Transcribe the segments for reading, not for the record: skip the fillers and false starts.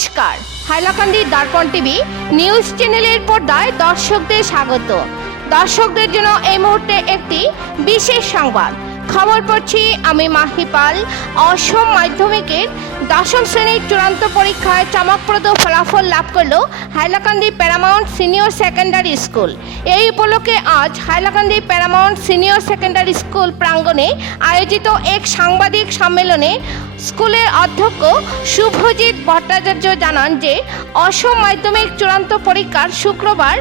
নমস্কার, হাইলাকান্দি দর্পণ TV news চ্যানেলের পর্দায় দর্শকদের স্বাগত। দর্শকদের জন্য এই মুহূর্তে একটি বিশেষ সংবাদ। খবর পড়ছি আমি মাহিপাল। অসম মাধ্যমিকের দশম শ্রেণীর চূড়ান্ত পরীক্ষায় চমকপ্রদ ফলাফল লাভ করল Hailakandi Paramount senior secondary school. এই উপলক্ষে আজ Hailakandi Paramount senior secondary school প্রাঙ্গণে আয়োজিত এক সাংবাদিক সম্মেলনে স্কুলের অধ্যক্ষ শুভজিৎ ভট্টাচার্য জানান যে অসম মাধ্যমিক চূড়ান্ত পরীক্ষার শুক্রবার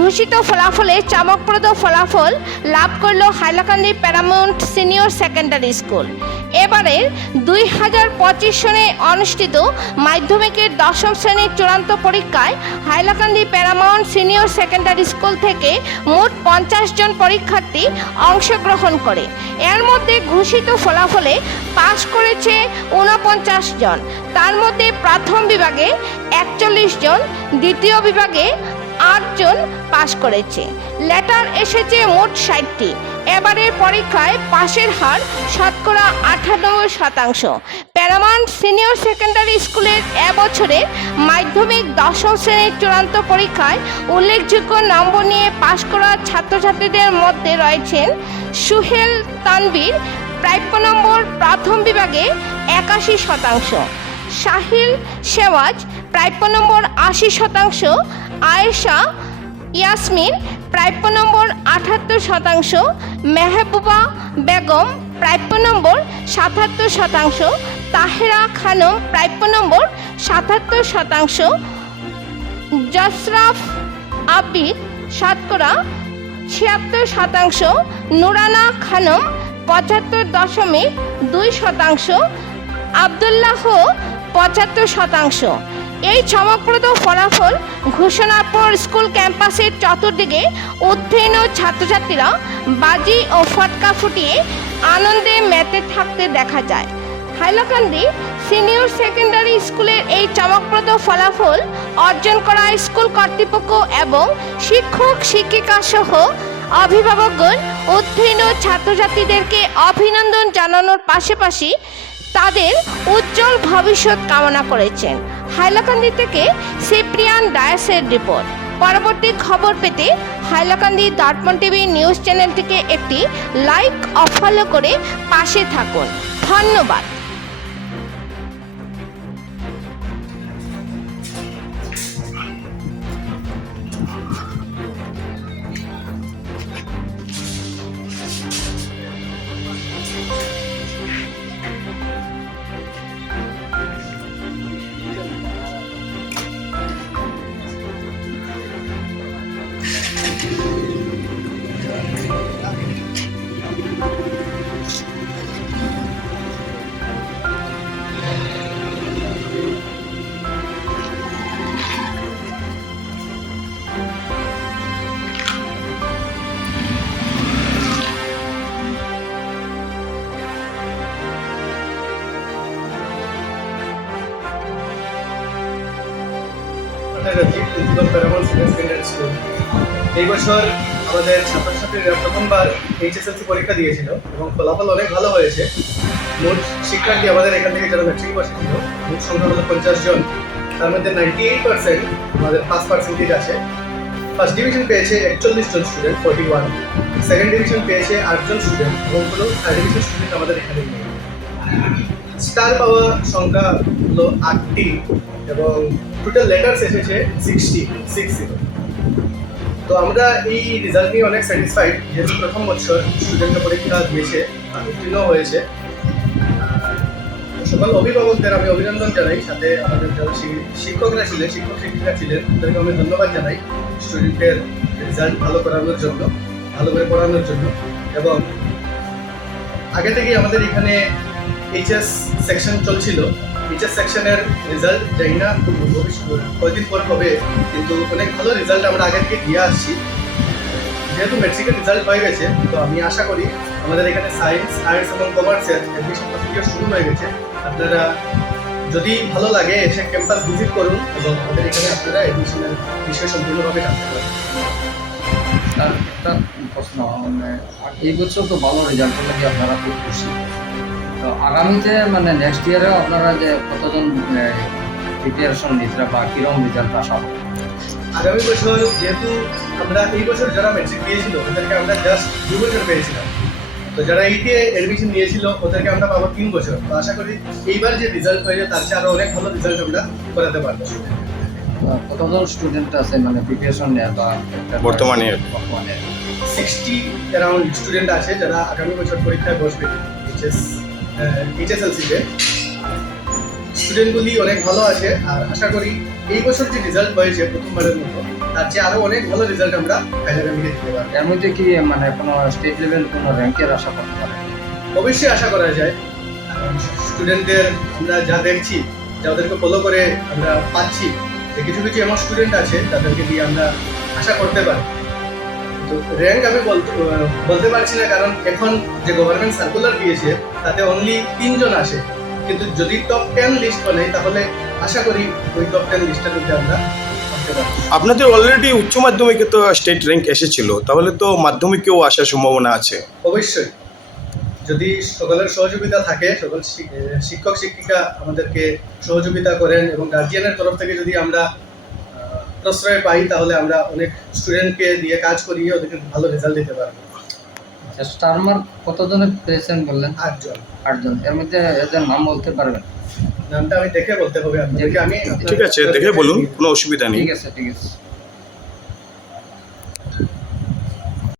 ঘোষিত ফলাফলে চমকপ্রদ ফলাফল লাভ করল Hailakandi Paramount senior secondary school. এবারের 2025 সনে অনুষ্ঠিত মাধ্যমিকের দশম শ্রেণীর চূড়ান্ত পরীক্ষায় Hailakandi Paramount senior secondary school থেকে মোট 50 জন পরীক্ষার্থী অংশগ্রহণ করে। এর মধ্যে ঘোষিত ফলাফলে পাশ করেছে 49 জন। তার মধ্যে প্রথম বিভাগে 41 জন, দ্বিতীয় বিভাগে 8 জন পাশ করেছে। লেটার এসেছে মোট 60টি। এবারের পরীক্ষায় পাশের হার শতকরা 98%। প্যারামাউন্ট সিনিয়র সেকেন্ডারি স্কুলের এবছরের মাধ্যমিক দশম শ্রেণীর চূড়ান্ত পরীক্ষায় উল্লেখযোগ্য নম্বর নিয়ে পাশ করা ছাত্রছাত্রীদের মধ্যে রয়েছেন সুহেল তানভীর, প্রাপ্য নম্বর প্রথম বিভাগে 81%, সাহিল শেওয়াজ, প্রাপ্য নম্বর 80%, আয়েশা ইয়াসমিন, প্রাপ্য নম্বর 78%, মেহবুবা বেগম, প্রাপ্য নম্বর 77%, তাহেরা খানম, প্রাপ্য নম্বর 77%, জসরাফ আবিদ, শতকরা 76%, নুরানা খানম, 75.2%, আবদুল্লাহ 75%। এই চমকপ্রদ ফলাফল ঘোষণার পর স্কুল ক্যাম্পাসের চতুর্দিকে উত্তীর্ণ ছাত্রছাত্রীরা বাজি ও ফটকা ফুটিয়ে আনন্দে মেতে থাকতে দেখা যায়। হাইলাকান্দি সিনিয়র সেকেন্ডারি স্কুলের এই চমকপ্রদ ফলাফল অর্জন করা স্কুল কর্তৃপক্ষ এবং শিক্ষক শিক্ষিকা সহ অভিভাবকগণ উত্তীর্ণ ছাত্রছাত্রীদেরকে অভিনন্দন জানানোর পাশাপাশি তাদের উজ্জ্বল ভবিষ্যৎ কামনা করেছেন। হাইলাকান্দি থেকে সিপ্রিয়ান ডায়াসের রিপোর্ট। পরবর্তী খবর পেতে হাইলাকান্দি দর্পণ টিভি নিউজ চ্যানেলটিকে একটি লাইক ও ফলো করে পাশে থাকুন। ধন্যবাদ। এই বছর আমাদের ছাত্রছাত্রীরা প্রথমবার এইচএসএলসি পরীক্ষা দিয়েছিল এবং ফলাফল অনেক ভালো হয়েছে। মোট শিক্ষার্থী আমাদের এখান থেকে যারা ম্যাট্রিক বসেছিল মোট সংখ্যা হলো 50 জন। তার মধ্যে 98% আমাদের পাস পার্সেন্টেজ আছে। ফার্স্ট ডিভিশন পেয়েছে 41 জন স্টুডেন্ট, 41। সেকেন্ড ডিভিশন পেয়েছে 8 জন স্টুডেন্ট এবং কোনো থার্ড ডিভিশন স্টুডেন্ট আমাদের এখানে নেই। স্টার পাওয়া সংখ্যা হলো 8টি এবং টোটাল লেটার্স এসেছে 60। তো আমরা এই রেজাল্ট নিয়ে অনেক স্যাটিসফাইড, যেহেতু প্রথম বছর স্টুডেন্টরা পরীক্ষা দিয়েছে, উত্তীর্ণ হয়েছে। সকল অভিভাবকদের আমি অভিনন্দন জানাই, সাথে আমাদের যারা শিক্ষকরা ছিলেন, শিক্ষক শিক্ষিকা ছিলেন, তাদেরকে আমি ধন্যবাদ জানাই স্টুডেন্টের রেজাল্ট ভালো করানোর জন্য, ভালো করে পড়ানোর জন্য। এবং আগে থেকেই আমাদের এখানে এইচএস সেকশন চলছিল। এইচএস সেকশনের রেজাল্ট জানি না কয়েকদিন পর হবে, কিন্তু অনেক ভালো রেজাল্ট আমরা আগে থেকে দিয়ে আসছি। যেহেতু ম্যাট্রিকের রেজাল্ট হয়ে গেছে, তো আমি আশা করি আমাদের এখানে সায়েন্স, আর্টস এবং কমার্সের অ্যাডমিশন প্রক্রিয়া শুরু হয়ে গেছে। আপনারা যদি ভালো লাগে এসে ক্যাম্পাস ভিজিট করুন এবং আমাদের এখানে আপনারা অ্যাডমিশনের বিষয় সম্পূর্ণভাবে জানতে পারেন। একটা প্রশ্ন, এই বছর তো ভালো রেজাল্ট হলে কি আপনারা খুব খুশি? তো আগামীতে নেক্সট ইয়ারেও আপনারা যে কতজন প্রিপারেশন নিতে বা কিরকম রেজাল্ট আশা করি? আগামী বছর যেহেতু আমরা এই বছর যারা মেট্রিক দিয়েছিল ওদেরকে আমরা জাস্ট 2 বছর পেয়েছিলাম, তো যারা এইটে অ্যাডমিশন নিয়েছিল ওদেরকে আমরা পাবো 3 বছর। তো আশা করি এইবার যে রেজাল্ট হয়েছে তার চেয়ে আরো অনেক ভালো রেজাল্ট আমরা করাতে পারবো। কতজন স্টুডেন্ট আছে মানে প্রিপারেশন নেয় বা বর্তমানে 60 অ্যারাউন্ড স্টুডেন্ট আছে যারা আগামী বছর পরীক্ষায় বসবে এইচএসএলসিতে। স্টুডেন্টগুলি অনেক ভালো আছে আর আশা করি এই বছর যে রেজাল্ট হয়েছে প্রথমবারের মতো তার চেয়ে আরো অনেক ভালো রেজাল্ট আমরা আগামীতে দিতে পারবো। এর মধ্যে কি মানে কোনো স্টেট লেভেল কোনো র্যাঙ্কের আশা করতে পারে? অবশ্যই আশা করা যায়। স্টুডেন্টদের আমরা যা দেখছি, যাদেরকে ফলো করে আমরা পাচ্ছি যে কিছু কিছু এমন স্টুডেন্ট আছে তাদেরকে দিয়ে আমরা আশা করতে পারি। তো র্যাঙ্ক আমি বলতে পারছি না, কারণ এখন যে গভর্নমেন্ট সার্কুলার দিয়েছে তাতে অনলি 3 জন আসে, কিন্তু যদি টপ 10 লিস্ট বানাই তাহলে আশা করি ওই টপ 10 লিস্টের মধ্যে আমরা আসতে পারবো। আপনাদের অলরেডি উচ্চ মাধ্যমিকে তো স্টেট র্যাঙ্ক এসেছিল, তাহলে তো মাধ্যমিকেও আসার সম্ভাবনা আছে। অবশ্যই যদি সকলের সহযোগিতা থাকে, সকল শিক্ষক শিক্ষিকা আমাদেরকে সহযোগিতা করেন এবং গার্জিয়ানের তরফ থেকে যদি আমরা প্রশ্রয় পাই তাহলে আমরা অনেক স্টুডেন্টকে দিয়ে কাজ করিয়ে ওদেরকে ভালো রেজাল্ট দিতে পারবো। স্টার মার্ক কতজনের পেয়েছেন বললেন? 8 জন। 8 জন। এর মধ্যে এদের নাম বলতে পারবেন? নামটা আমি দেখে বলতে হবে আপনাদেরকে। আমি ঠিক আছে, দেখে বলুন, কোনো অসুবিধা নেই। ঠিক আছে, ঠিক আছে।